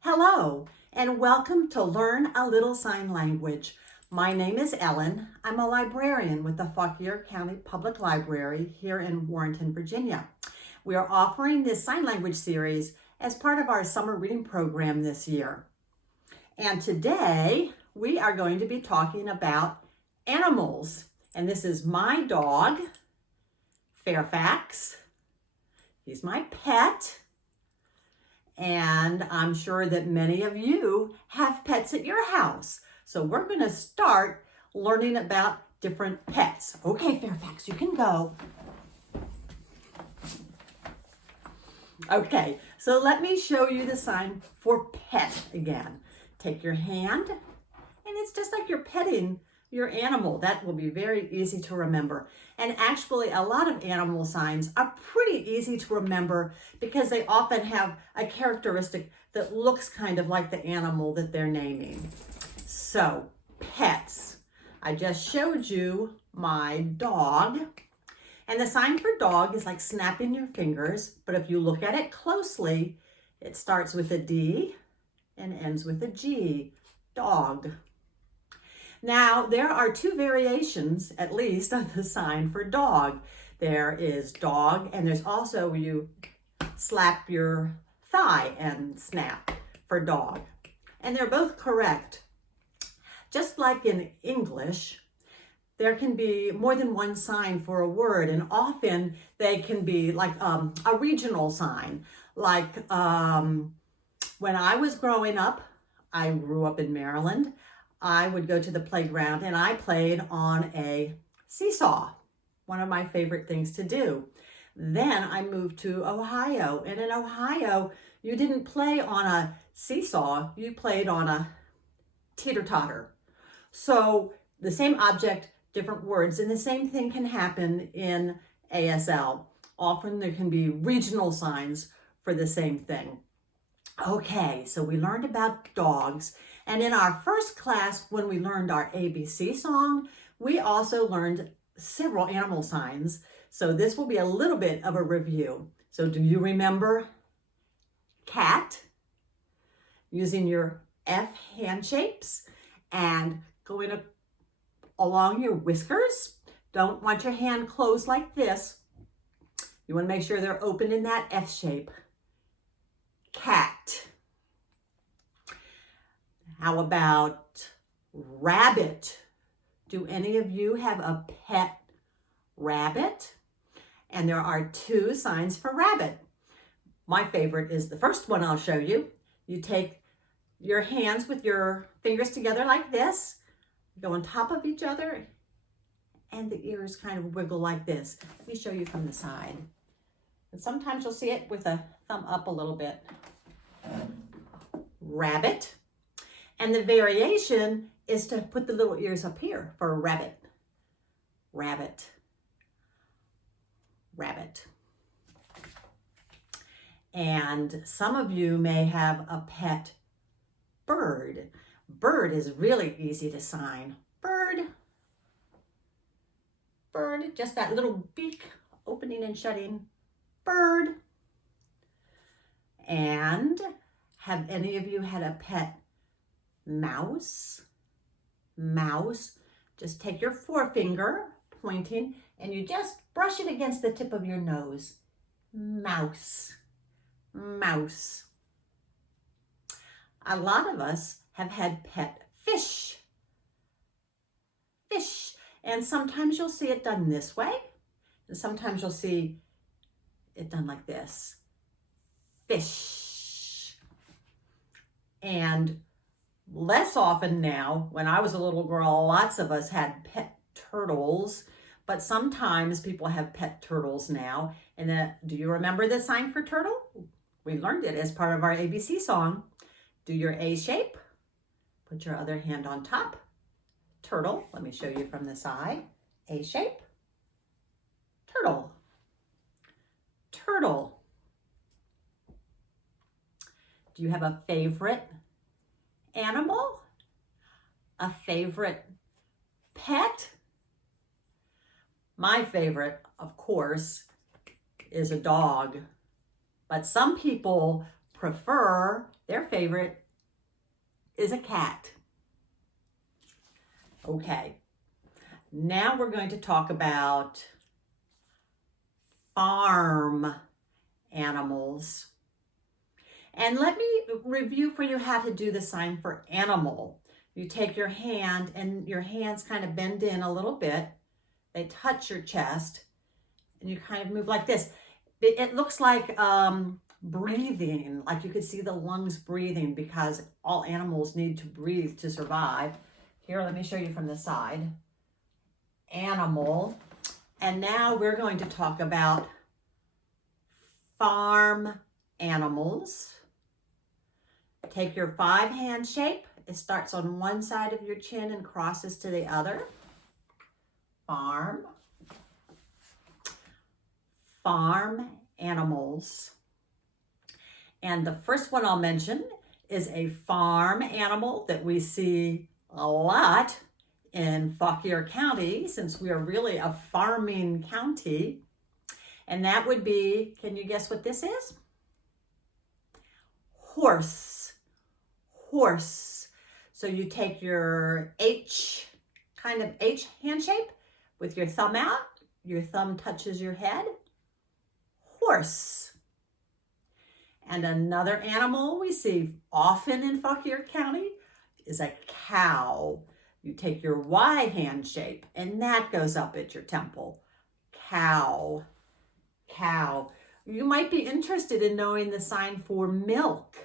Hello, and welcome to Learn a Little Sign Language. My name is Ellen. I'm a librarian with the Fauquier County Public Library here in Warrenton, Virginia. We are offering this sign language series as part of our summer reading program this year. And today we are going to be talking about animals. And this is my dog, Fairfax. He's my pet. And I'm sure that many of you have pets at your house. So we're going to start learning about different pets. Okay, Fairfax, you can go. Okay, so let me show you the sign for pet again. Take your hand, and it's just like you're petting your animal. That will be very easy to remember. And actually, a lot of animal signs are pretty easy to remember because they often have a characteristic that looks kind of like the animal that they're naming. So, pets. I just showed you my dog. And the sign for dog is like snapping your fingers, but if you look at it closely, it starts with a D and ends with a G. Dog. Now, there are two variations, at least, of the sign for dog. There is dog, and there's also you slap your thigh and snap for dog. And they're both correct. Just like in English, there can be more than one sign for a word, and often they can be like a regional sign. Like when I was growing up, I grew up in Maryland. I would go to the playground and I played on a seesaw, one of my favorite things to do. Then I moved to Ohio, and in Ohio, you didn't play on a seesaw, you played on a teeter-totter. So the same object, different words, and the same thing can happen in ASL. Often there can be regional signs for the same thing. Okay, so we learned about dogs. And in our first class, when we learned our ABC song, we also learned several animal signs. So this will be a little bit of a review. So do you remember cat? Using your F hand shapes and going along your whiskers. Don't want your hand closed like this. You want to make sure they're open in that F shape. Cat. How about rabbit? Do any of you have a pet rabbit? And there are two signs for rabbit. My favorite is the first one I'll show you. You take your hands with your fingers together like this, go on top of each other, and the ears kind of wiggle like this. Let me show you from the side. And sometimes you'll see it with a thumb up a little bit. Rabbit. And the variation is to put the little ears up here for a rabbit. Rabbit. Rabbit. And some of you may have a pet bird. Bird is really easy to sign. Bird. Bird, just that little beak opening and shutting. Bird. And have any of you had a pet mouse? Mouse. Just take your forefinger pointing and you just brush it against the tip of your nose. Mouse. Mouse. A lot of us have had pet fish. Fish. And sometimes you'll see it done this way, and sometimes you'll see it done like this. Fish. And less often now, when I was a little girl, lots of us had pet turtles, but sometimes people have pet turtles now. And do you remember the sign for turtle? We learned it as part of our ABC song. Do your A shape, put your other hand on top. Turtle, let me show you from the side. A shape, turtle, turtle. Do you have a favorite animal? A favorite pet? My favorite, of course, is a dog. But some people prefer, their favorite is a cat. Okay, now we're going to talk about farm animals. And let me review for you how to do the sign for animal. You take your hand and your hands kind of bend in a little bit. They touch your chest and you kind of move like this. It looks like breathing, like you could see the lungs breathing because all animals need to breathe to survive. Here, let me show you from the side. Animal. And now we're going to talk about farm animals. Take your 5-hand shape. It starts on one side of your chin and crosses to the other. Farm animals. And the first one I'll mention is a farm animal that we see a lot in Fauquier County, since we are really a farming county. And that would be, can you guess what this is? Horse. So you take your H hand shape with your thumb out. Your thumb touches your head. Horse. And another animal we see often in Fauquier County is a cow. You take your Y hand shape and that goes up at your temple. Cow. You might be interested in knowing the sign for milk.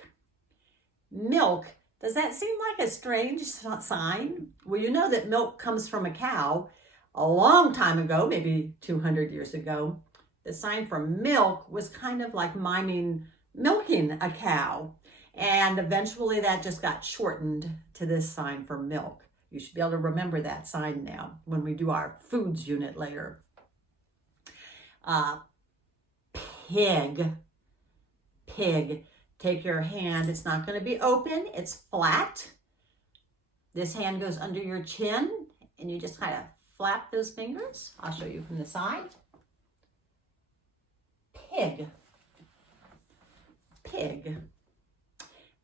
Milk. Does that seem like a strange sign? Well, you know that milk comes from a cow. A long time ago, maybe 200 years ago, the sign for milk was kind of like milking a cow. And eventually that just got shortened to this sign for milk. You should be able to remember that sign now when we do our foods unit later. Pig. Take your hand. It's not going to be open. It's flat. This hand goes under your chin and you just kind of flap those fingers. I'll show you from the side. Pig.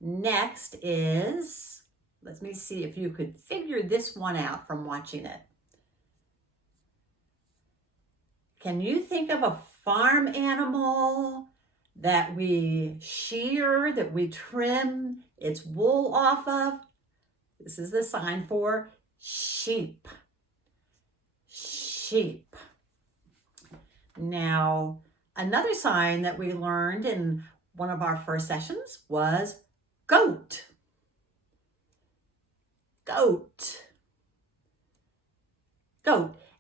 Next is, let me see if you could figure this one out from watching it. Can you think of a farm animal that we shear, that we trim its wool off of? This is the sign for sheep. Now, another sign that we learned in one of our first sessions was goat.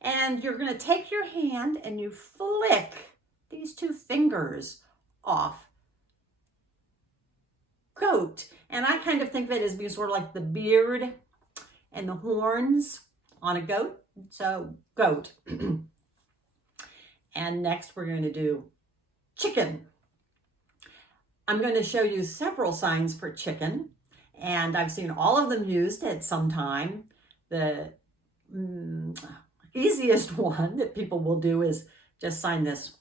And you're going to take your hand and you flick these two fingers off. Goat. And I kind of think of it as being sort of like the beard and the horns on a goat. So goat. And next we're going to do chicken. I'm going to show you several signs for chicken, and I've seen all of them used at some time. The easiest one that people will do is just sign this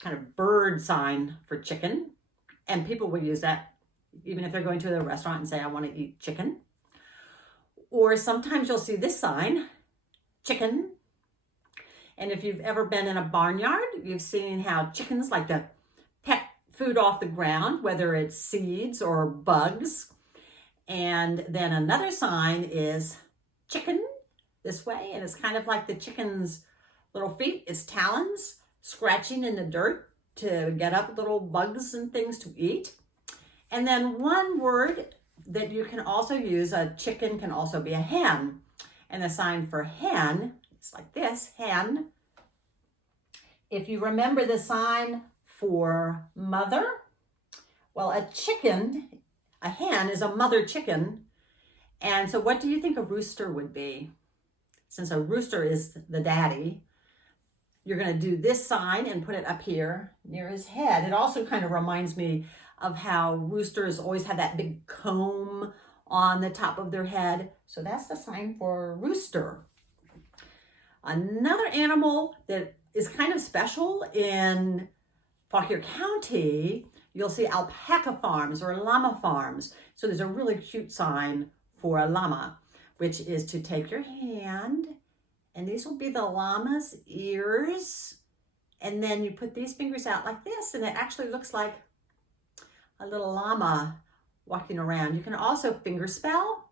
kind of bird sign for chicken, and people will use that even if they're going to a restaurant and say, I want to eat chicken. Or sometimes you'll see this sign, chicken. And if you've ever been in a barnyard, you've seen how chickens like to peck food off the ground, whether it's seeds or bugs. And then another sign is chicken this way. And it's kind of like the chicken's little feet, its talons, scratching in the dirt to get up little bugs and things to eat. And then one word that you can also use, a chicken can also be a hen. And the sign for hen, it's like this, hen. If you remember the sign for mother, well, a hen is a mother chicken. And so what do you think a rooster would be? Since a rooster is the daddy, you're going to do this sign and put it up here near his head. It also kind of reminds me of how roosters always have that big comb on the top of their head. So that's the sign for rooster. Another animal that is kind of special in Fauquier County, you'll see alpaca farms or llama farms. So there's a really cute sign for a llama, which is to take your hand, and these will be the llama's ears. And then you put these fingers out like this, and it actually looks like a little llama walking around. You can also finger spell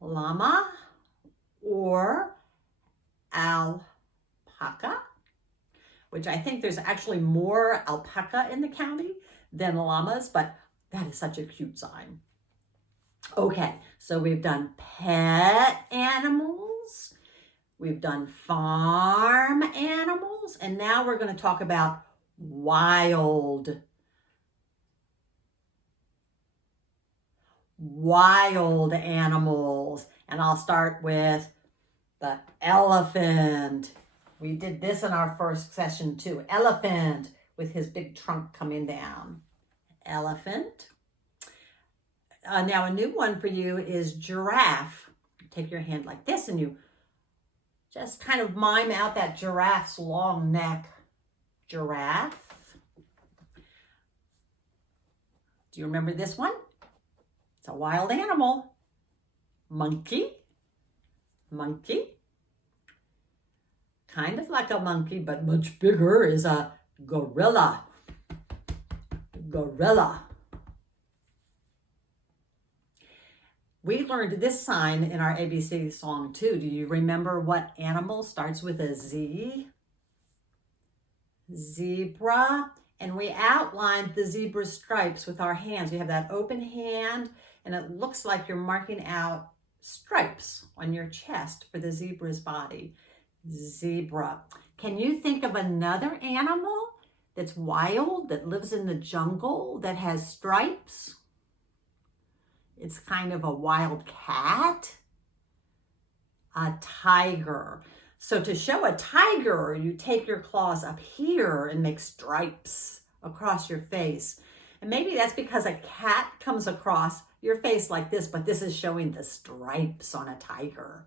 llama or alpaca, which I think there's actually more alpaca in the county than llamas, but that is such a cute sign. Okay, so we've done pet animals, we've done farm animals, and now we're going to talk about wild animals. And I'll start with the elephant. We did this in our first session too. Elephant with his big trunk coming down. Elephant. Now a new one for you is giraffe. Take your hand like this and you just kind of mime out that giraffe's long neck. Giraffe. Do you remember this one? It's a wild animal. Monkey. Monkey. Kind of like a monkey, but much bigger, is a gorilla. Gorilla. We learned this sign in our ABC song too. Do you remember what animal starts with a Z? Zebra. And we outlined the zebra stripes with our hands. We have that open hand, and it looks like you're marking out stripes on your chest for the zebra's body. Zebra. Can you think of another animal that's wild, that lives in the jungle, that has stripes? It's kind of a wild cat. A tiger. So to show a tiger, you take your claws up here and make stripes across your face. And maybe that's because a cat comes across your face like this, but this is showing the stripes on a tiger.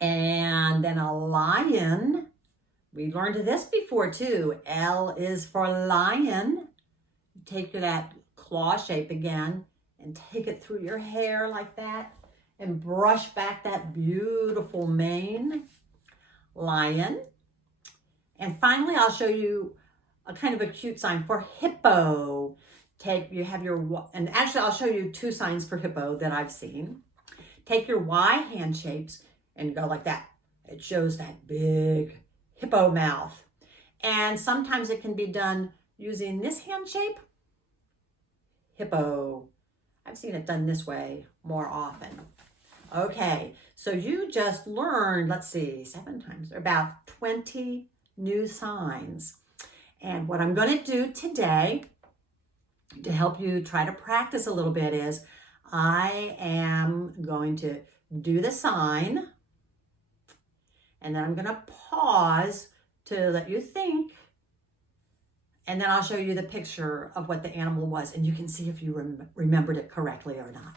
And then a lion. We learned this before too. L is for lion. Take that claw shape again and take it through your hair like that and brush back that beautiful mane. Lion. And finally, I'll show you a kind of a cute sign for hippo. And actually I'll show you two signs for hippo that I've seen. Take your Y hand shapes and go like that. It shows that big hippo mouth. And sometimes it can be done using this hand shape. Hippo. I've seen it done this way more often. Okay, so you just learned, let's see, 7 times, about 20 new signs. And what I'm going to do today to help you try to practice a little bit is I am going to do the sign, and then I'm going to pause to let you think, and then I'll show you the picture of what the animal was, and you can see if you remembered it correctly or not.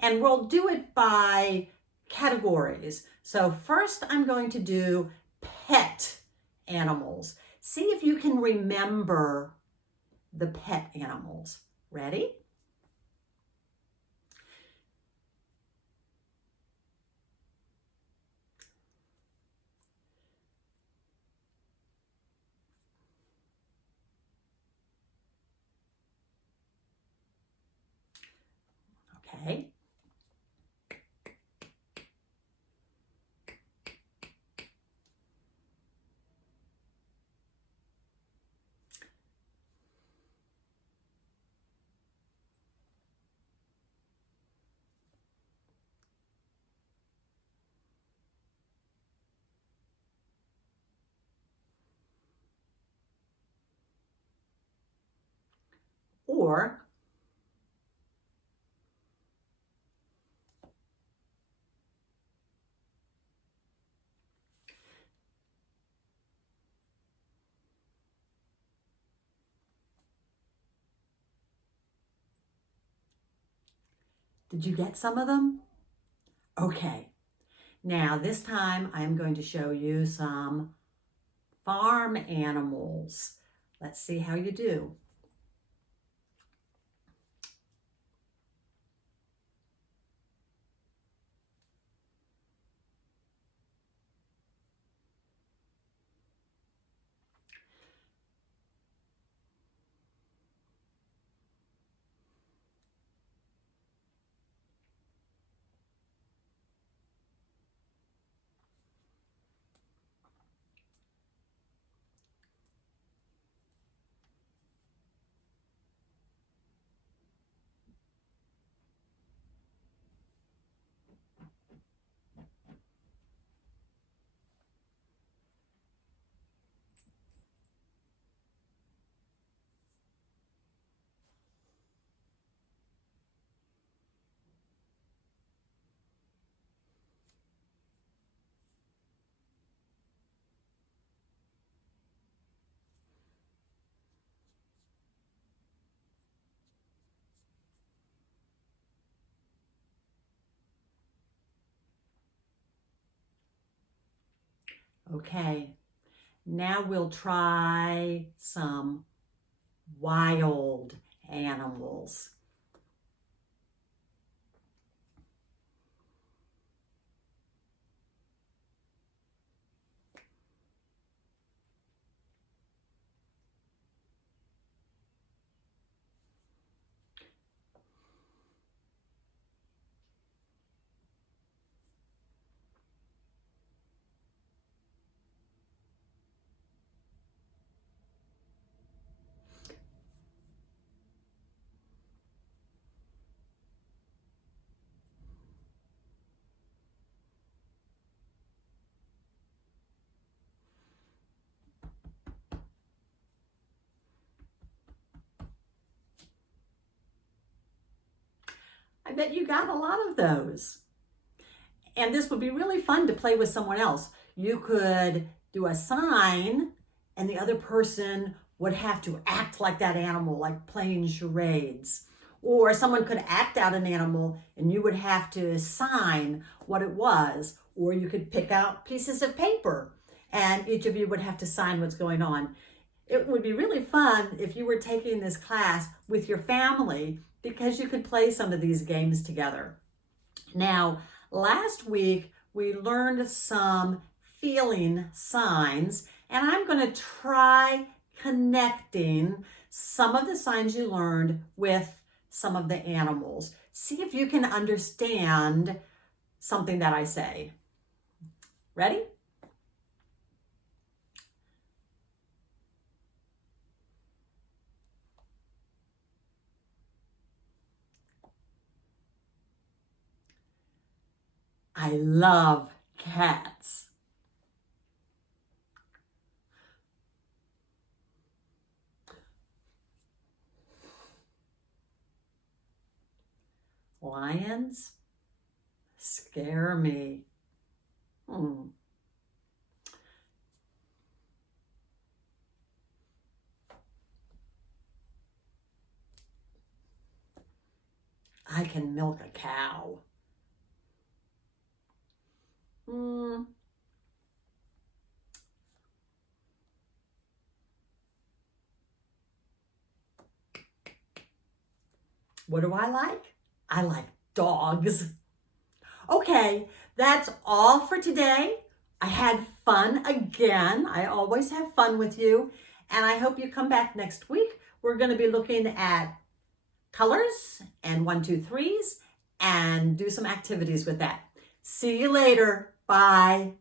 And we'll do it by categories. So first I'm going to do pet animals. See if you can remember the pet animals. Ready? Okay. Or did you get some of them? Okay. Now this time I'm going to show you some farm animals. Let's see how you do. Okay, now we'll try some wild animals. I bet you got a lot of those. And this would be really fun to play with someone else. You could do a sign and the other person would have to act like that animal, like playing charades. Or someone could act out an animal and you would have to sign what it was. Or you could pick out pieces of paper and each of you would have to sign what's going on. It would be really fun if you were taking this class with your family because you could play some of these games together. Now, last week we learned some feeling signs, and I'm going to try connecting some of the signs you learned with some of the animals. See if you can understand something that I say. Ready? I love cats. Lions scare me. I can milk a cow. What do I like? I like dogs. Okay, that's all for today. I had fun again. I always have fun with you. And I hope you come back next week. We're going to be looking at colors and 1, 2, 3s and do some activities with that. See you later. Bye.